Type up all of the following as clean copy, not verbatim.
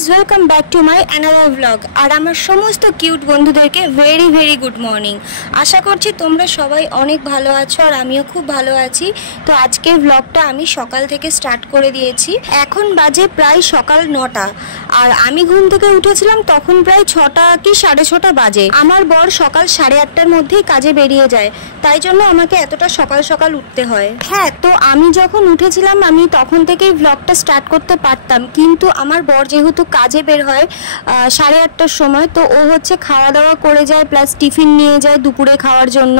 Guys welcome back to my another blog. আর আমার সমস্ত কিউট বন্ধুদেরকে ভেরি ভেরি গুড মর্নিং। আশা করছি তোমরা সবাই অনেক ভালো আছো আর আমিও খুব ভালো আছি। তো আজকের ব্লগটা আমি সকাল থেকে স্টার্ট করে দিয়েছি। এখন বাজে প্রায় সকাল 9টা আর আমি ঘুম থেকে উঠেছিলাম তখন প্রায় 6টা কি 6:30 বাজে। আমার বর সকাল 8:30টার মধ্যেই কাজে বেরিয়ে যায়, তাই জন্য আমাকে এতটা সকাল সকাল উঠতে হয়। হ্যাঁ, তো আমি যখন উঠেছিলাম আমি তখন থেকেই ব্লগটা স্টার্ট করতে পারতাম, কিন্তু আমার বর যেহেতু কাজে বের হয় 8:30টার সময়, তো ও হচ্ছে খাওয়া দাওয়া করে যায় প্লাস টিফিন নিয়ে যায় দুপুরে খাওয়ার জন্য।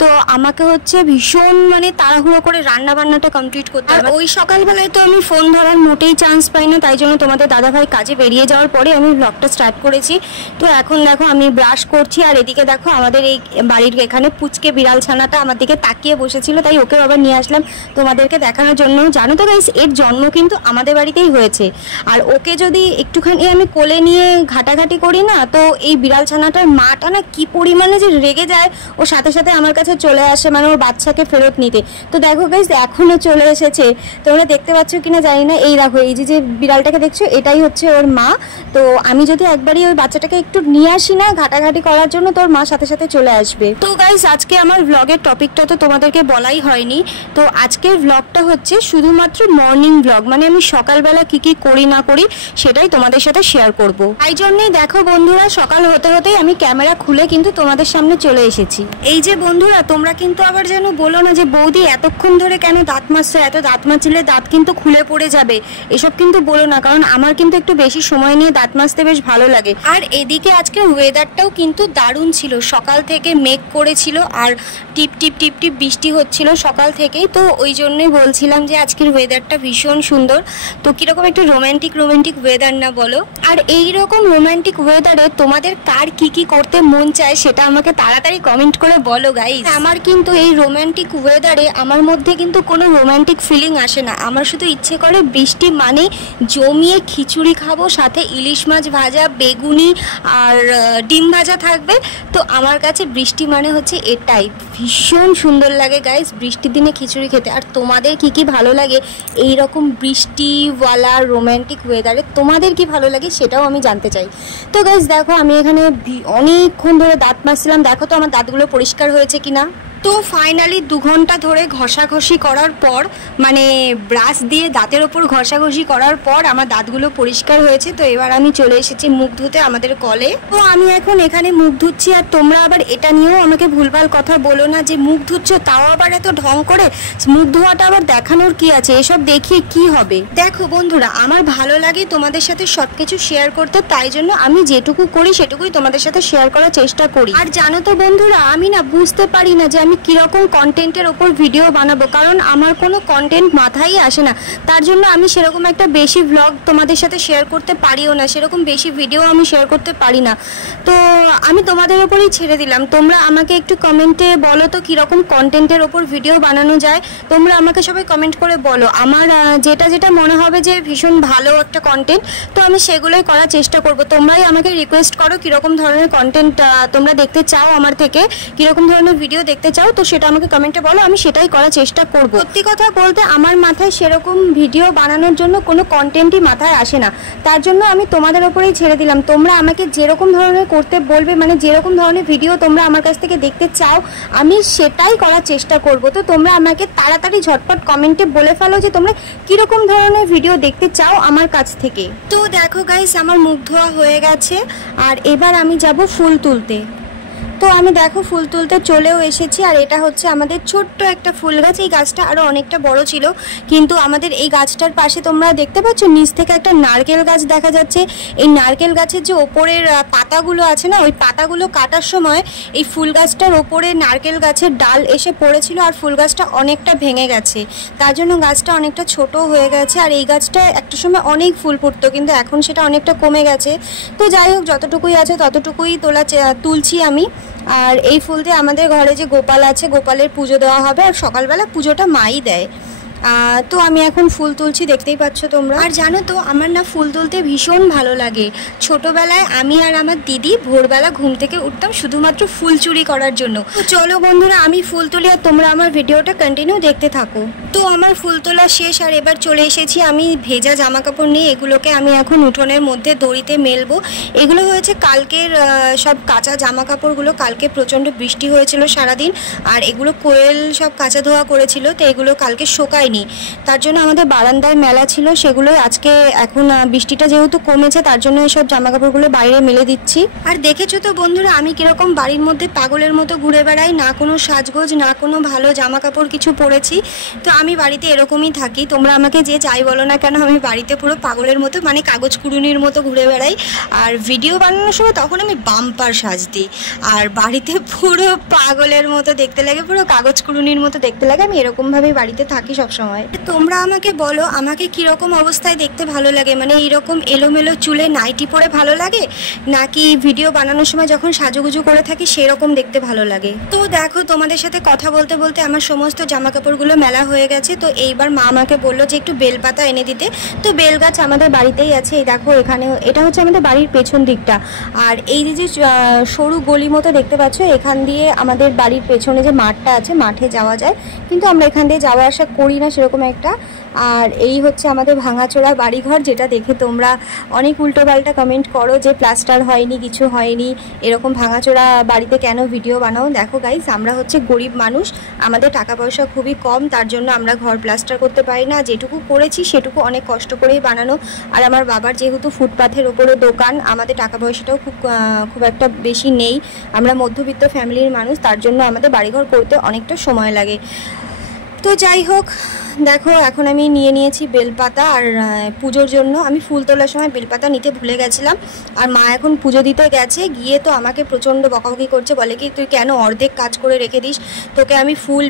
তো আমাকে হচ্ছে ভীষণ তাড়াহুড়ো করে রান্না বান্নাটা কমপ্লিট করতে হয়। ওই সকালবেলায় তো আমি ফোন ধরার মোটেই চান্স পাই না, তাই জন্য তোমাদের দাদাভাই কাজে বেরিয়ে যাওয়ার পরে আমি ব্লগটা স্টার্ট করেছি। তো এখন দেখো আমি ব্রাশ করছি আর এদিকে দেখো আমাদের এই বাড়ির এখানে পুচকে বিড়াল ছানাটা আমার দিকে তাকিয়ে বসেছিল, তাই ওকে আবার নিয়ে আসলাম তোমাদেরকে দেখানোর জন্য। জানো তো গাইস, এর জন্ম কিন্তু আমাদের বাড়িতেই হয়েছে। আর ওকে যদি একটুখানি আমি কোলে নিয়ে ঘাটাঘাটি করি না, তো এই বিড়াল ছানাটার মাটা না কি পরিমাণে যে রেগে যায়, ও সাথে সাথে আমার কাছে চলে আসে ওর বাচ্চাকে ফেরত নিতে। তো দেখো গাইস এখনো চলে এসেছে, তোমরা দেখতে পাচ্ছ কিনা জানি না। এই দেখো এই যে বিড়ালটাকে দেখছো, এটাই হচ্ছে ওর মা। তো আমি যদি একবারই ওই বাচ্চাটাকে একটু নিয়ে আসি না ঘাটাঘাটি করার জন্য, তোর মা সাথে সাথে চলে আসবে। তো গাইস আজকে আমার ব্লগের টপিকটা তো তোমাদেরকে বলাই হয়নি। তো আজকের ব্লগটা হচ্ছে শুধুমাত্র মর্নিং ব্লগ, আমি সকালবেলা কি কি করি না করি সেটাই তোমাদের সাথে শেয়ার করব। তাই জন্যই দেখো বন্ধুরা, সকাল হতে হতেই আমি ক্যামেরা খুলে কিন্তু তোমাদের সামনে চলে এসেছি। এই যে বন্ধুরা, তোমরা কিন্তু আবার যেন বলো না যে বৌদি এতক্ষণ ধরে কেন দাঁত মাজছো, এত দাঁত মাজলে দাঁত কিন্তু খুলে পড়ে যাবে, এসব কিন্তু বলো না, কারণ আমার কিন্তু একটু বেশি সময় নিয়ে দাঁত মাজতে বেশ ভালো লাগে। আর এদিকে আজকে ওয়েদারটাও কিন্তু দারুণ ছিল, সকাল থেকে মেঘ করেছিল আর টিপ টিপ টিপ টিপ বৃষ্টি হচ্ছিল সকাল থেকেই। তো ওই জন্যই বলছিলাম যে আজকের ওয়েদারটা ভীষণ সুন্দর। তো কিরকম একটা রোম্যান্টিক ওয়েদার না বলো? আর এই রকম রোম্যান্টিক ওয়েদারে তোমাদের কার কি কি করতে মন চায় সেটা আমাকে তাড়াতাড়ি কমেন্ট করে বলো গাইস। আমার কিন্তু এই রোম্যান্টিক ওয়েদারে আমার মধ্যে কিন্তু কোনো রোম্যান্টিক ফিলিং আসে না। আমার শুধু ইচ্ছে করে বৃষ্টি মানে জমিয়ে খিচুড়ি খাবো, সাথে ইলিশ মাছ ভাজা, বেগুনি আর ডিম ভাজা থাকবে। তো আমার কাছে বৃষ্টি মানে হচ্ছে এটাই, ভীষণ সুন্দর লাগে গাইস বৃষ্টির দিনে খিচুড়ি খেতে। আর তোমাদের কি কি ভালো লাগে এই রকম বৃষ্টিওয়ালা রোম্যান্টিক ওয়েদারে? তোমাদের কি ভালো লাগে সেটাও আমি জানতে চাই। তো গাইস দেখো আমি এখানে অনেকক্ষণ ধরে দাঁত মাজছিলাম, দেখো তো আমার দাঁতগুলো পরিষ্কার হয়েছে কিনা। তো ফাইনালি 2 ঘন্টা ধরে ঘষাঘষি করার পর, ব্রাশ দিয়ে দাঁতের ওপর ঘষাঘষি করার পর আমার দাঁতগুলো পরিষ্কার হয়েছে। তো এবার আমি চলে এসেছি মুখ ধুতে আমাদের কলে। তো আমি এখন এখানে মুখ ধুচ্ছি, আর তোমরা আবার এটা নিয়েও আমাকে ভুলভাল কথা বলো না যে মুখ ধুচ্ছ তাও আবার এত ঢং করে। মুখ ধোয়াটা আবার দেখানোর কি আছে, এসব দেখিয়ে কি হবে? দেখো বন্ধুরা, আমার ভালো লাগে তোমাদের সাথে সবকিছু শেয়ার করতে, তাই জন্য আমি যেটুকু করি সেটুকুই তোমাদের সাথে শেয়ার করার চেষ্টা করি। আর জানো তো বন্ধুরা, আমি না বুঝতে পারি না যে আমি কিরকম কন্টেন্টের ওপর ভিডিও বানাবো, কারণ আমার কোনো কন্টেন্ট মাথায় আসে না। তার জন্য আমি সেরকম একটা বেশি ভ্লগ তোমাদের সাথে শেয়ার করতে পারিও না, সেরকম বেশি ভিডিও আমি শেয়ার করতে পারি না। তো আমি তোমাদের ওপরেই ছেড়ে দিলাম, তোমরা আমাকে একটু কমেন্টে বলো তো কীরকম কন্টেন্টের ওপর ভিডিও বানানো যায়। তোমরা আমাকে সবাই কমেন্ট করে বলো, আমার যেটা যেটা মনে হবে যে ভীষণ ভালো একটা কন্টেন্ট, তো আমি সেগুলোই করার চেষ্টা করব। তোমরাই আমাকে রিকোয়েস্ট করো কীরকম ধরনের কন্টেন্ট তোমরা দেখতে চাও, আমার থেকে কীরকম ধরনের ভিডিও দেখতে চাও, তো সেটা আমাকে কমেন্টে বলো, আমি সেটাই করার চেষ্টা করব। সত্যি কথা বলতে আমার মাথায় সেরকম ভিডিও বানানোর জন্য কোনো কন্টেন্টই মাথায় আসে না, তার জন্য আমি তোমাদের ওপরেই ছেড়ে দিলাম। তোমরা আমাকে যেরকম ধরনের করতে বলবে, যেরকম ধরনের ভিডিও তোমরা আমার কাছ থেকে দেখতে চাও, আমি সেটাই করার চেষ্টা করব। তো তোমরা আমাকে তাড়াতাড়ি ঝটপট কমেন্টে বলে ফেলো যে তোমরা কীরকম ধরনের ভিডিও দেখতে চাও আমার কাছ থেকে। তো দেখো গাইস, আমার মুখ ধোয়া হয়ে গেছে আর এবার আমি যাব ফুল তুলতে। তো আমি দেখো ফুল তুলতে চলেও এসেছি, আর এটা হচ্ছে আমাদের ছোট্ট একটা ফুল গাছ। এই গাছটা আরও অনেকটা বড় ছিল, কিন্তু আমাদের এই গাছটার পাশে তোমরা দেখতে পাচ্ছ নিচ থেকে একটা নারকেল গাছ দেখা যাচ্ছে। এই নারকেল গাছের যে ওপরের পাতাগুলো আছে না, ওই পাতাগুলো কাটার সময় এই ফুল গাছটার ওপরে নারকেল গাছের ডাল এসে পড়েছিল আর ফুল গাছটা অনেকটা ভেঙে গেছে, তার জন্য গাছটা অনেকটা ছোট হয়ে গেছে। আর এই গাছটা একটা সময় অনেক ফুল ফুটতো, কিন্তু এখন সেটা অনেকটা কমে গেছে। তো যাই হোক, যতটুকুই আছে ততটুকুই তুলছি আমি। আর এই ফুল দিয়ে আমাদের ঘরে যে গোপাল আছে, গোপালের পুজো দেওয়া হবে, আর সকালবেলা পুজোটা মাই দেয়। তো আমি এখন ফুল তুলছি, দেখতেই পাচ্ছ তোমরা। আর জানো তো আমার না ফুল তুলতে ভীষণ ভালো লাগে। ছোটবেলায় আমি আর আমার দিদি ভোরবেলা ঘুম থেকে উঠতাম শুধুমাত্র ফুল চুরি করার জন্য। তো চলো বন্ধুরা আমি ফুল তুলি আর তোমরা আমার ভিডিওটা কন্টিনিউ দেখতে থাকো। তো আমার ফুল তোলা শেষ আর এবার চলে এসেছি আমি ভেজা জামা কাপড় নিয়ে। এগুলোকে আমি এখন উঠোনের মধ্যে দড়িতে মেলবো। এগুলো হয়েছে কালকের সব কাঁচা জামা কাপড়গুলো। কালকে প্রচণ্ড বৃষ্টি হয়েছিল সারাদিন, আর এগুলো কোয়েল সব কাঁচা ধোয়া করেছিল, তো এগুলো কালকে শোকায়নি। তার জন্য আমাদের বারান্দায় মেলা ছিল, সেগুলো আজকে এখন বৃষ্টিটা যেহেতু কমেছে তার জন্য এসব জামা কাপড়গুলো বাইরে মেলে দিচ্ছি। আর দেখেছো তো বন্ধুরা আমি কিরকম বাড়ির মধ্যে পাগলের মতো ঘুরে বেড়াই, না কোনো সাজগোজ না কোনো ভালো জামা কাপড় কিছু পরেছি। তো আমি বাড়িতে এরকমই থাকি, তোমরা আমাকে যে যাই বলো না কেন আমি বাড়িতে পুরো পাগলের মতো মানে কাগজ কুড়ুনির মতো ঘুরে বেড়াই। আর ভিডিও বানানোর সময় তখন আমি বাম্পার সাজ দিই, আর বাড়িতে পুরো পাগলের মতো দেখতে লাগে, পুরো কাগজ কুড়ুনির মতো দেখতে লাগে। আমি এরকমভাবেই বাড়িতে থাকি সবসময়। তোমরা আমাকে বলো আমাকে কীরকম অবস্থায় দেখতে ভালো লাগে, মানে এইরকম এলোমেলো চুলে নাইটি পরে ভালো লাগে, নাকি ভিডিও বানানোর সময় যখন সাজুগুজু করে থাকি সেরকম দেখতে ভালো লাগে। তো দেখো তোমাদের সাথে কথা বলতে বলতে আমার সমস্ত জামা কাপড়গুলো মেলা হয়ে গেছে। তো এইবার মা আমাকে বললো যে একটু বেলপাতা এনে দিতে। তো বেল গাছ আমাদের বাড়িতেই আছে, এই দেখো এখানে, এটা হচ্ছে আমাদের বাড়ির পেছন দিকটা। আর এই যে সরু গলি মতো দেখতে পাচ্ছ, এখান দিয়ে আমাদের বাড়ির পেছনে যে মাঠটা আছে মাঠে যাওয়া যায়, কিন্তু আমরা এখান দিয়ে যাওয়া আসা করি না সেরকম একটা। আর এই হচ্ছে আমাদের ভাঙাচোরা বাড়িঘর, যেটা দেখে তোমরা অনেক উল্টোপাল্টা কমেন্ট করো যে প্লাস্টার হয়নি, কিছু হয়নি, এরকম ভাঙাচোরা বাড়িতে কেন ভিডিও বানাও। দেখো গাইস, আমরা হচ্ছে গরিব মানুষ, আমাদের টাকা পয়সা খুবই কম, তার জন্য আমরা ঘর প্লাস্টার করতে পারি না। যেটুকু করেছি সেটুকু অনেক কষ্ট করেই বানানো। আর আমার বাবার যেহেতু ফুটপাথের ওপরে দোকান, আমাদের টাকা পয়সাটাও খুব একটা বেশি নেই, আমরা মধ্যবিত্ত ফ্যামিলির মানুষ, তার জন্য আমাদের বাড়িঘর করতে অনেকটা সময় লাগে। তো যাই হোক, দেখো এখন আমি নিয়ে নিয়েছি বেলপাতা। আর পুজোর জন্য আমি ফুল তোলার সময় বেলপাতা নিতে ভুলে গেছিলাম, আর মা এখন পুজো দিতে গেছে, গিয়ে তো আমাকে প্রচণ্ড বকাবকি করছে, বলে কি তুই কেন অর্ধেক কাজ করে রেখে দিস, তোকে আমি ফুল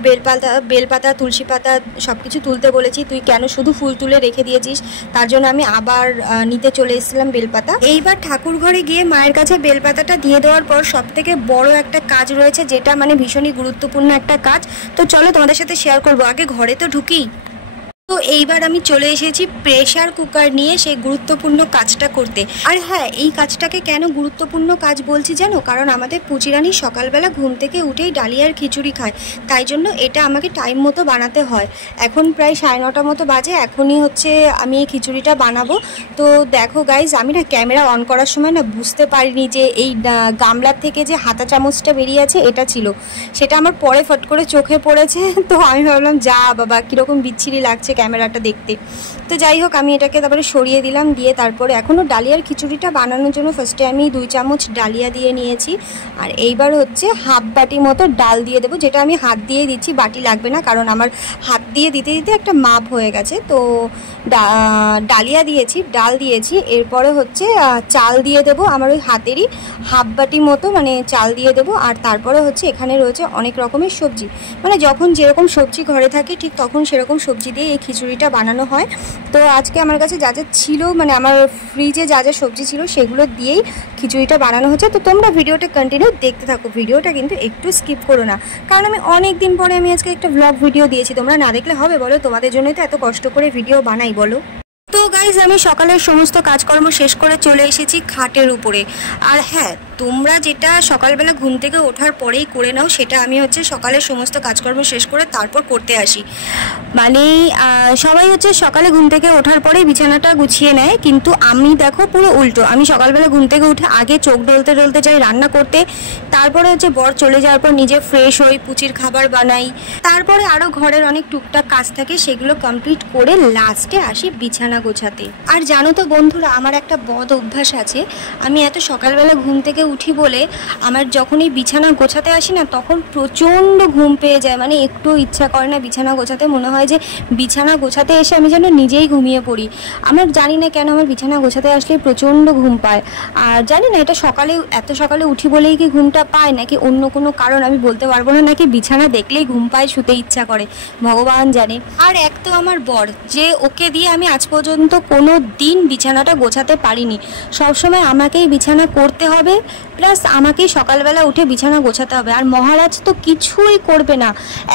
বেলপাতা তুলসী পাতা সব কিছু তুলতে বলেছি, তুই কেন শুধু ফুল তুলে রেখে দিয়েছিস। তার জন্য আমি আবার নিতে চলে এসেছিলাম বেলপাতা। এইবার ঠাকুর ঘরে গিয়ে মায়ের কাছে বেলপাতাটা দিয়ে দেওয়ার পর সবথেকে বড় একটা কাজ রয়েছে, যেটা মানে ভীষণই গুরুত্বপূর্ণ একটা কাজ। তো চলো তোমাদের সাথে শেয়ার করবো, আগে ঘরে তো ঢুকি। তো এইবার আমি চলে এসেছি প্রেসার কুকার নিয়ে সেই গুরুত্বপূর্ণ কাজটা করতে। আর হ্যাঁ, এই কাজটাকে কেন গুরুত্বপূর্ণ কাজ বলছি জানো, কারণ আমাদের পুচিরানি সকালবেলা ঘুম থেকে উঠেই ডালিয়ার খিচুড়ি খায়, তাই জন্য এটা আমাকে টাইম মতো বানাতে হয়। এখন প্রায় 9:30 মতো বাজে, এখনই হচ্ছে আমি এই খিচুড়িটা বানাবো। তো দেখো গাইজ, আমি না ক্যামেরা অন করার সময় না বুঝতে পারিনি যে এই গামলার থেকে যে হাতা চামচটা বেরিয়ে আছে এটা ছিল, সেটা আমার পরে ফট করে চোখে পড়েছে। তো আমি ভাবলাম যা বাবা কীরকম বিচ্ছিরি লাগছে ক্যামেরাটা দেখতে। তো যাই হোক, আমি এটাকে তারপরে সরিয়ে দিলাম, দিয়ে তারপরে এখনও ডালিয়ার খিচুড়িটা বানানোর জন্য ফার্স্টে আমি 2 চামচ ডালিয়া দিয়ে নিয়েছি। আর এইবার হচ্ছে হাফ বাটি মতো ডাল দিয়ে দেবো, যেটা আমি হাত দিয়ে দিচ্ছি, বাটি লাগবে না, কারণ আমার হাত দিয়ে দিতে দিতে একটা মাপ হয়ে গেছে। তো ডালিয়া দিয়েছি, ডাল দিয়েছি, এরপরে হচ্ছে চাল দিয়ে দেবো, আমার ওই হাতেরই হাফ বাটি মতো মানে চাল দিয়ে দেবো। আর তারপরে হচ্ছে এখানে রয়েছে অনেক রকমের সবজি, মানে যখন যেরকম সবজি ঘরে থাকে ঠিক তখন সেরকম সবজি দিয়ে এই খিচুড়িটা বানানো হয়। তো আজকে আমার কাছে যা যা ছিল, মানে আমার ফ্রিজে যা যা সবজি ছিল সেগুলো দিয়েই খিচুড়িটা বানানো হচ্ছে। তো তোমরা ভিডিওটা কন্টিনিউ দেখতে থাকো, ভিডিওটা কিন্তু একটু স্কিপ করো না, কারণ আমি অনেক দিন পরে আমি আজকে একটা ব্লগ ভিডিও দিয়েছি, তোমরা না দেখলে হবে বলো, তোমাদের জন্যই তো এত কষ্ট করে ভিডিও বানাই বলো। তো গাইজ, আমি সকালের সমস্ত কাজকর্ম শেষ করে চলে এসেছি খাটের উপরে। আর হ্যাঁ, তোমরা যেটা সকালবেলা ঘুম থেকে ওঠার পরেই করে নাও, সেটা আমি হচ্ছে সকালের সমস্ত কাজকর্ম শেষ করে তারপর করতে আসি। মানে সবাই হচ্ছে সকালে ঘুম থেকে ওঠার পরেই বিছানাটা গুছিয়ে নেয়, কিন্তু আমি দেখো পুরো উল্টো। আমি সকালবেলা ঘুম থেকে উঠে আগে চোখ ডলতে ডলতে যাই রান্না করতে, তারপরে হচ্ছে বর চলে যাওয়ার পর নিজে ফ্রেশ হই, পুচির খাবার বানাই, তারপরে আরও ঘরের অনেক টুকটাক কাজ থাকে সেগুলো কমপ্লিট করে লাস্টে আসি বিছানা গোছাতে। আর জানো তো বন্ধুরা, আমার একটা বদ অভ্যাস আছে, আমি এত সকালবেলা ঘুম থেকে উঠি বলে আমার যখন এই বিছানা গোছাতে আসি না, তখন প্রচণ্ড ঘুম পেয়ে যায়, মানে একটু ইচ্ছা করে না বিছানা গোছাতে, মনে হয় যে বিছানা গোছাতে এসে আমি যেন নিজেই ঘুমিয়ে পড়ি। আমার জানি না কেন আমার বিছানা গোছাতে আসলে প্রচণ্ড ঘুম পায়। আর জানি না এটা এত সকালে উঠি বলেই কি ঘুমটা পায়, নাকি অন্য কোনো কারণ আমি বলতে পারবো না, নাকি বিছানা দেখলেই ঘুম পায়, শুতে ইচ্ছা করে, ভগবান জানে। আর এক তো আমার বর, যে ওকে দিয়ে আমি আজ পর্যন্ত কোনো দিন বিছানাটা গোছাতে পারিনি, সবসময় আমাকেই বিছানা করতে হবে, প্লাস আমাকেই সকালবেলা উঠে বিছানা গোছাতে হবে। আর মহারাজ তো কিছুই করবে না।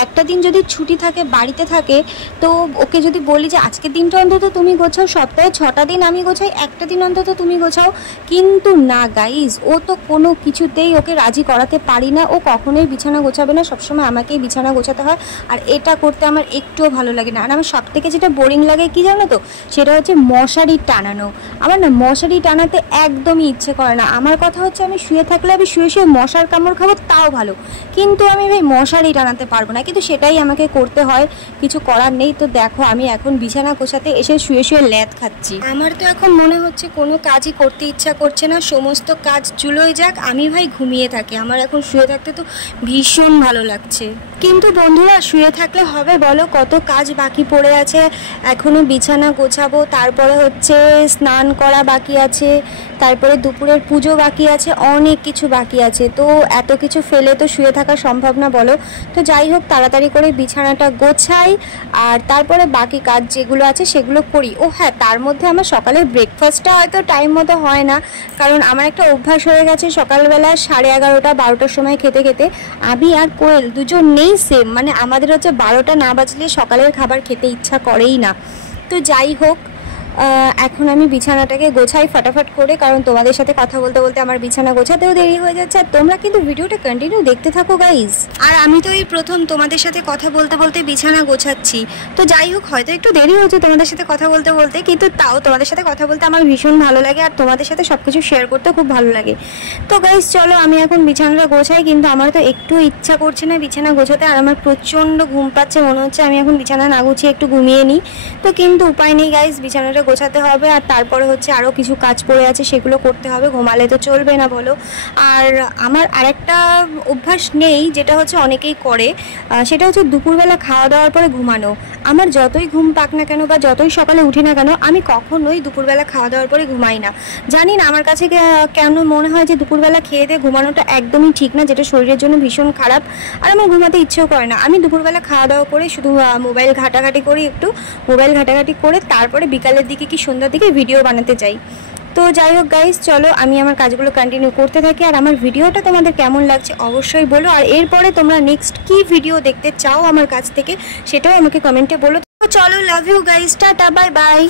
একটা দিন যদি ছুটি থাকে, বাড়িতে থাকে, তো ওকে যদি বলি যে আজকের দিনটা অন্তত তুমি গোছাও, সপ্তাহে 6টা দিন আমি গোছাই, একটা দিন অন্তত তুমি গোছাও, কিন্তু না গাইজ, ও তো কোনো কিছুতেই ওকে রাজি করাতে পারি না। ও কখনোই বিছানা গোছাবে না, সবসময় আমাকেই বিছানা গোছাতে হয়। আর এটা করতে আমার একটুও ভালো লাগে না। আর আমার সব থেকে যেটা বোরিং লাগে কি জানো তো, সেটা হচ্ছে মশারি টানানো। আমার না মশারি টানাতে একদমই ইচ্ছে করে না। আমার কথা হচ্ছে আমি শুয়ে থাকলে আমি শুয়ে শুয়ে মশার কামড় খাবো তাও ভালো, কিন্তু আমি ভাই মশারি টানাতে পারবো না। কিন্তু সেটাই আমাকে করতে হয়, কিছু করার নেই। তো দেখো আমি এখন বিছানা গোছাতে এসে শুয়ে শুয়ে ল্যাদ খাচ্ছি। আমার তো এখন মনে হচ্ছে কোনো কাজই করতে ইচ্ছা করছে না, সমস্ত কাজ চুলোয় যাক, আমি ভাই ঘুমিয়ে থাকি। আমার এখন শুয়ে থাকতে তো ভীষণ ভালো লাগছে। কিন্তু বন্ধুরা, শুয়ে থাকলে হবে বলো? কত কাজ বাকি পড়ে আছে। এখনও বিছানা গোছাবো, তারপরে হচ্ছে স্নান করা বাকি আছে, তারপরে দুপুরের পুজো বাকি আছে, অনেক কিছু বাকি আছে। তো এত কিছু ফেলে তো শুয়ে থাকা সম্ভব না বলো। তো যাই হোক, তাড়াতাড়ি করে বিছানাটা গোছাই আর তারপরে বাকি কাজ যেগুলো আছে সেগুলো করি। ও হ্যাঁ, তার মধ্যে আমার সকালের ব্রেকফাস্টটা হয়তো টাইম মতো হয় না, কারণ আমার একটা অভ্যাস হয়ে গেছে সকালবেলা 11:30 12টার সময় খেতে খেতে। আমি আর কোয়েল দুজন নেই সেম, মানে আমাদের হচ্ছে 12টা না বাজলে সকালের খাবার খেতে ইচ্ছা করেই না। তো যাই হোক, এখন আমি বিছানাটাকে গোছাই ফটাফট করে, কারণ তোমাদের সাথে কথা বলতে বলতে আমার বিছানা গোছাতেও দেরি হয়ে যাচ্ছে। আর তোমরা কিন্তু ভিডিওটা কন্টিনিউ দেখতে থাকো গাইজ। আর আমি তো এই প্রথম তোমাদের সাথে কথা বলতে বলতে বিছানা গোছাচ্ছি। তো যাই হোক, হয়তো একটু দেরি হচ্ছে তোমাদের সাথে কথা বলতে বলতে, কিন্তু তাও তোমাদের সাথে কথা বলতে আমার ভীষণ ভালো লাগে আর তোমাদের সাথে সব কিছু শেয়ার করতে খুব ভালো লাগে। তো গাইজ চলো আমি এখন বিছানাটা গোছাই, কিন্তু আমার তো একটু ইচ্ছা করছে না বিছানা গোছাতে। আর আমার প্রচণ্ড ঘুম পাচ্ছে, মনে হচ্ছে আমি এখন বিছানা না গুছিয়ে একটু ঘুমিয়ে নিই। তো কিন্তু উপায় নেই গাইজ, বিছানাটা গোছাতে হবে। আর তারপরে হচ্ছে আরও কিছু কাজ পড়ে আছে, সেগুলো করতে হবে, ঘুমালে তো চলবে না বলো। আর আমার আরেকটা অভ্যাস নেই, যেটা হচ্ছে অনেকেই করে, সেটা হচ্ছে দুপুরবেলা খাওয়া দাওয়ার পরে ঘুমানো। আমার যতই ঘুম পাক না কেন বা যতই সকালে উঠি না কেন, আমি কখনোই দুপুরবেলা খাওয়া দাওয়ার পরে ঘুমাই না। জানি না আমার কাছে কেন মনে হয় যে দুপুরবেলা খেয়ে দিয়ে ঘুমানোটা একদমই ঠিক না, যেটা শরীরের জন্য ভীষণ খারাপ। আর আমার ঘুমাতে ইচ্ছেও করে না। আমি দুপুরবেলা খাওয়া দাওয়া করে শুধু মোবাইল ঘাটাঘাটি করি, একটু মোবাইল ঘাটাঘাটি করে তারপরে বিকালের দিকে কি সন্ধ্যার দিকে ভিডিও বানাতে যাই। তো যাই হোক গাইস, চলো আমি আমার কাজগুলো কন্টিনিউ করতে থাকি। আর আমার ভিডিওটা তোমাদের কেমন লাগছে অবশ্যই বলো। আর এরপরে তোমরা নেক্সট কি ভিডিও দেখতে চাও আমার কাছ থেকে, সেটাও আমাকে কমেন্টে বলো। তো চলো, love you guys, tata, bye by.